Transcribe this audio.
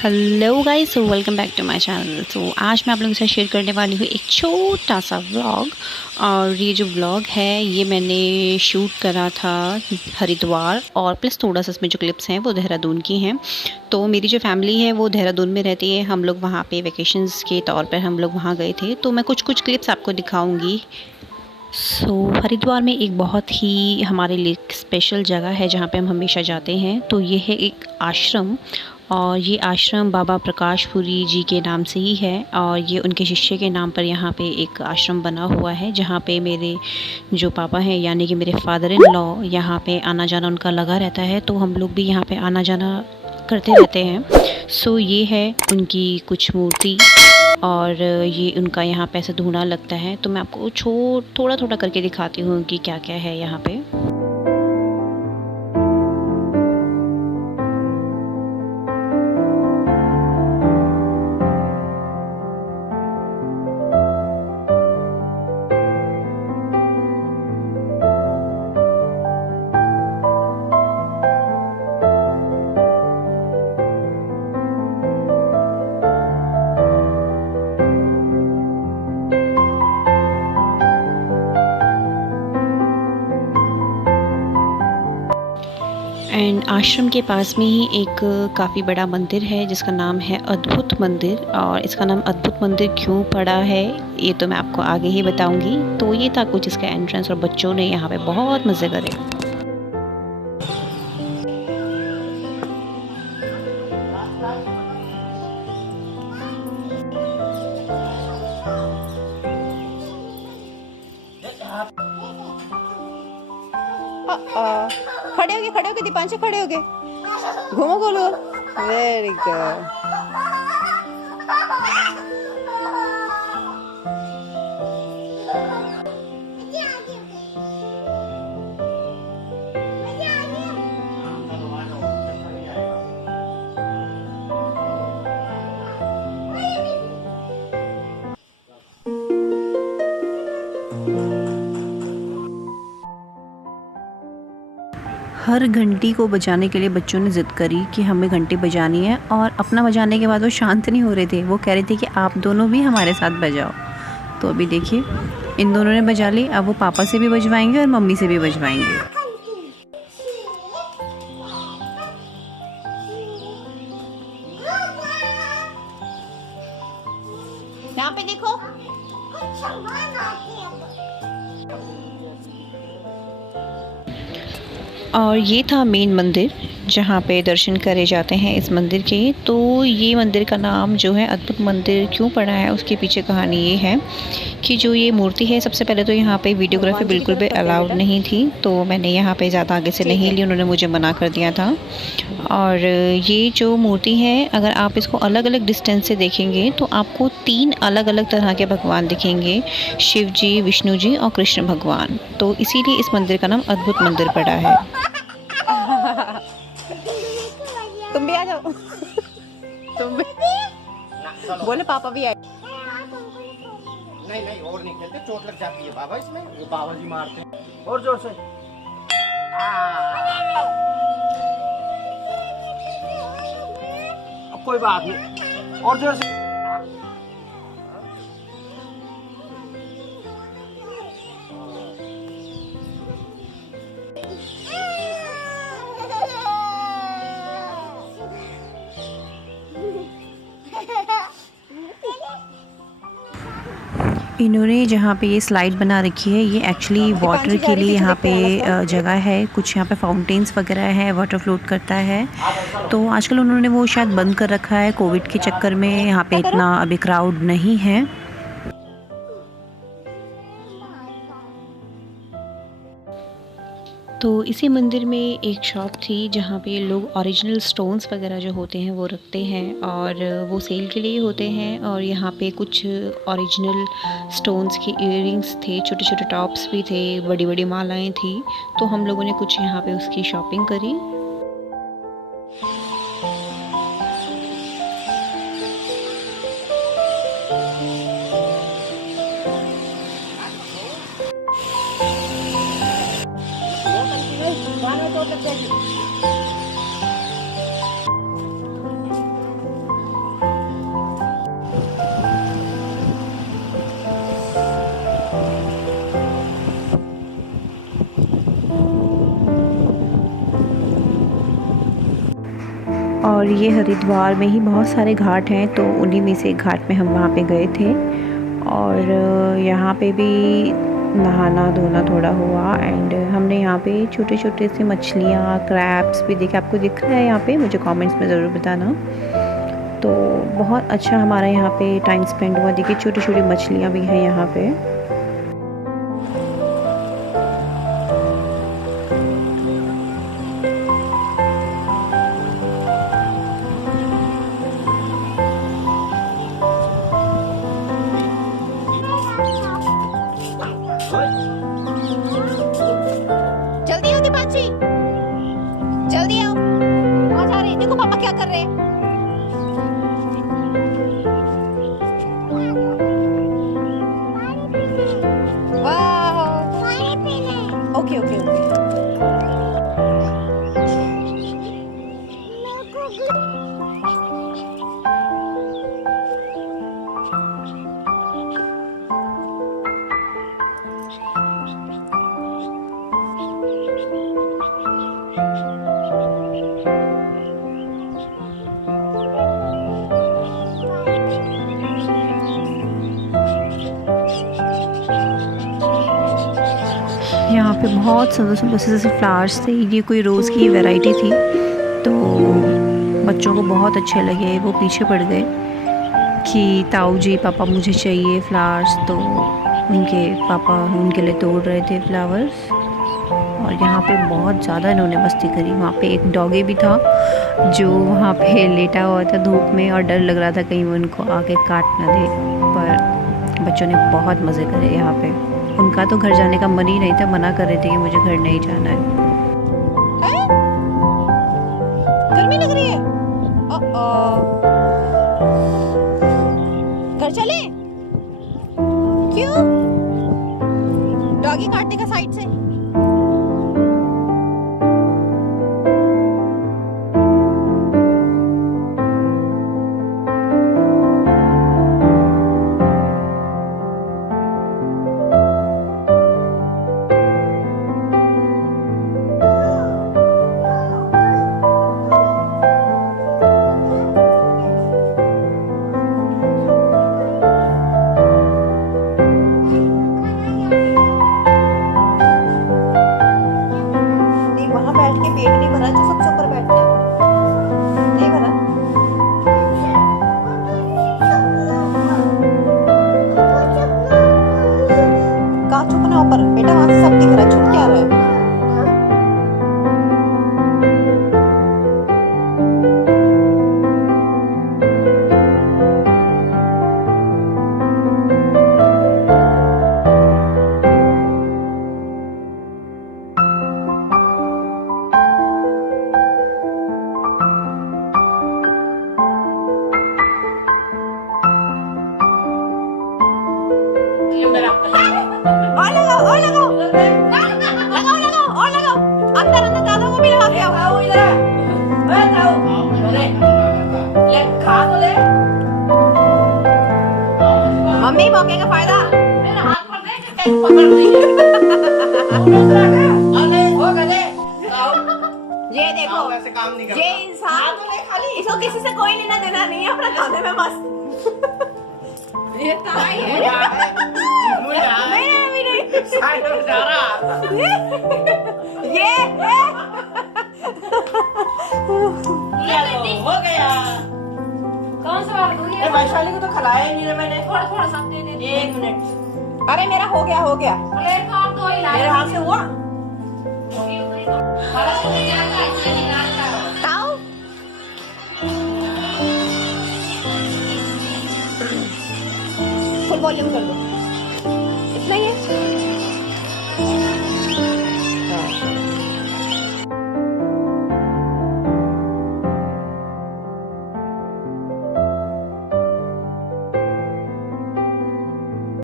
Hello guys, welcome back to my channel. आज मैं आप लोगों के साथ शेयर करने वाली हूँ एक छोटा सा व्लॉग। और ये जो व्लॉग है ये मैंने शूट करा था हरिद्वार, और प्लस थोड़ा सा इसमें जो क्लिप्स हैं वो देहरादून की हैं। तो मेरी जो फैमिली है वो देहरादून में रहती है। हम लोग वहाँ पे वेकेशंस के तौर पर हम लोग वहाँ गए थे, तो मैं कुछ क्लिप्स आपको दिखाऊँगी। हरिद्वार में एक बहुत ही हमारे लिए स्पेशल जगह है जहाँ पे हम हमेशा जाते हैं। तो ये है एक आश्रम, और ये आश्रम बाबा प्रकाशपुरी जी के नाम से ही है। और ये उनके शिष्य के नाम पर यहाँ पे एक आश्रम बना हुआ है, जहाँ पे मेरे जो पापा हैं यानी कि मेरे फादर इन लॉ यहाँ पे आना जाना उनका लगा रहता है। तो हम लोग भी यहाँ पे आना जाना करते रहते हैं। ये है उनकी कुछ मूर्ति, और ये उनका यहाँ पे ऐसे धूना लगता है। तो मैं आपको थोड़ा थोड़ा करके दिखाती हूँ कि क्या क्या है यहाँ पे। एंड आश्रम के पास में ही एक काफ़ी बड़ा मंदिर है जिसका नाम है अद्भुत मंदिर। और इसका नाम अद्भुत मंदिर क्यों पड़ा है ये तो मैं आपको आगे ही बताऊंगी। तो ये था कुछ इसका एंट्रेंस, और बच्चों ने यहाँ पे बहुत मज़े करे। खड़े हो गए दीपांशु, खड़े हो गए, घूमो गोलो। Very good. हर घंटी को बजाने के लिए बच्चों ने ज़िद करी कि हमें घंटी बजानी है, और अपना बजाने के बाद वो शांत नहीं हो रहे थे। वो कह रहे थे कि आप दोनों भी हमारे साथ बजाओ। तो अभी देखिए इन दोनों ने बजा ली, अब वो पापा से भी बजवाएंगे और मम्मी से भी बजवाएंगे। यहाँ पे देखो, और ये था मेन मंदिर जहाँ पे दर्शन करे जाते हैं इस मंदिर के। तो ये मंदिर का नाम जो है अद्भुत मंदिर क्यों पड़ा है, उसके पीछे कहानी ये है कि जो ये मूर्ति है, सबसे पहले तो यहाँ पे वीडियोग्राफी बिल्कुल भी अलाउड नहीं थी। तो मैंने यहाँ पे ज़्यादा आगे से नहीं ली, उन्होंने मुझे मना कर दिया था। और ये जो मूर्ति है, अगर आप इसको अलग अलग डिस्टेंस से देखेंगे तो आपको 3 अलग अलग तरह के भगवान दिखेंगे, शिव जी, विष्णु जी और कृष्ण भगवान। तो इसीलिए इस मंदिर का नाम अद्भुत मंदिर पड़ा है। तुम भी आ जाओ। तुम भी बोले पापा भी आए। नहीं नहीं, और नहीं खेलते, चोट लग जाती है बाबा इसमें, वो बाबा जी मारते हैं। और जोर से। अब कोई बात नहीं, और जोर से। इन्होंने जहाँ पे ये स्लाइड बना रखी है, ये एक्चुअली वाटर के लिए यहाँ पे जगह है। कुछ यहाँ पे फाउंटेन्स वगैरह है, वाटर फ्लोट करता है। तो आजकल उन्होंने वो शायद बंद कर रखा है कोविड के चक्कर में। यहाँ पे इतना अभी क्राउड नहीं है। तो इसी मंदिर में एक शॉप थी जहाँ पे लोग ओरिजिनल स्टोन्स वगैरह जो होते हैं वो रखते हैं, और वो सेल के लिए होते हैं। और यहाँ पे कुछ ओरिजिनल स्टोन्स के इयररिंग्स थे, छोटे छोटे टॉप्स भी थे, बड़ी बड़ी मालाएं थी। तो हम लोगों ने कुछ यहाँ पे उसकी शॉपिंग करी। और ये हरिद्वार में ही बहुत सारे घाट हैं, तो उन्हीं में से एक घाट में हम वहाँ पे गए थे। और यहाँ पे भी नहाना धोना थोड़ा हुआ। एंड हमने यहाँ पे छोटे छोटे से मछलियाँ, क्रैब्स भी देखे। आपको दिख रहा है यहाँ पे? मुझे कमेंट्स में ज़रूर बताना। तो बहुत अच्छा हमारा यहाँ पे टाइम स्पेंड हुआ। देखिए छोटी छोटी मछलियाँ भी हैं यहाँ पे। जल्दी आओ दीपांशी, जल्दी आओ। कहाँ जा रहे हैं? देखो पापा क्या कर रहे हैं। वाह, ओके ओके ओके। यहाँ पे बहुत सुंदर सुंदर से फ्लावर्स थे। ये कोई रोज़ की वैरायटी थी, तो बच्चों को बहुत अच्छे लगे। वो पीछे पड़ गए कि ताऊ जी पापा मुझे चाहिए फ्लावर्स, तो उनके पापा उनके लिए तोड़ रहे थे फ्लावर्स। और यहाँ पे बहुत ज़्यादा इन्होंने मस्ती करी। वहाँ पे एक डॉगी भी था जो वहाँ पे लेटा हुआ था धूप में, और डर लग रहा था कहीं वो उनको आके काट ना दे। पर बच्चों ने बहुत मज़े करे यहाँ पे। उनका तो घर जाने का मन ही नहीं था, मना कर रहे थे कि मुझे घर नहीं जाना है। गर्मी लग रही है। घर चले? क्यों? डॉगी काट देगा साइड से। पेट नहीं भरा जो सबसे ऊपर बैठना है। नहीं भरा। कहाँ छुपना ऊपर बेटा? वहां से सब दिख रहा है, छुप क्या रहा है? और लगाओ और लगाओ लगाओ लगाओ और लगाओ। अंदर अंदर दादा को भी लगा के आओ। ले खा तो ले। मम्मी मौके का फायदा। मेरे हाथ पर दे के पकड़ देंगे। होगा दे। ये देखो वैसे काम नहीं करता। ये इंसान तो ले खाली। इसको किसी से कोई लेना देना नहीं है, अपना खाने में मस्त। ये ताई है। नहीं साइड में जा रहा। ये हो गया। कौन सा वाला हो गया? वैशाली को तो खिलाया ही नहीं मैंने। थोड़ा थोड़ा सा दे दे। 1 मिनट। अरे मेरा हो गया हो गया। मेरे हाथ से हुआ। ताऊ फुल वॉल्यूम कर दो।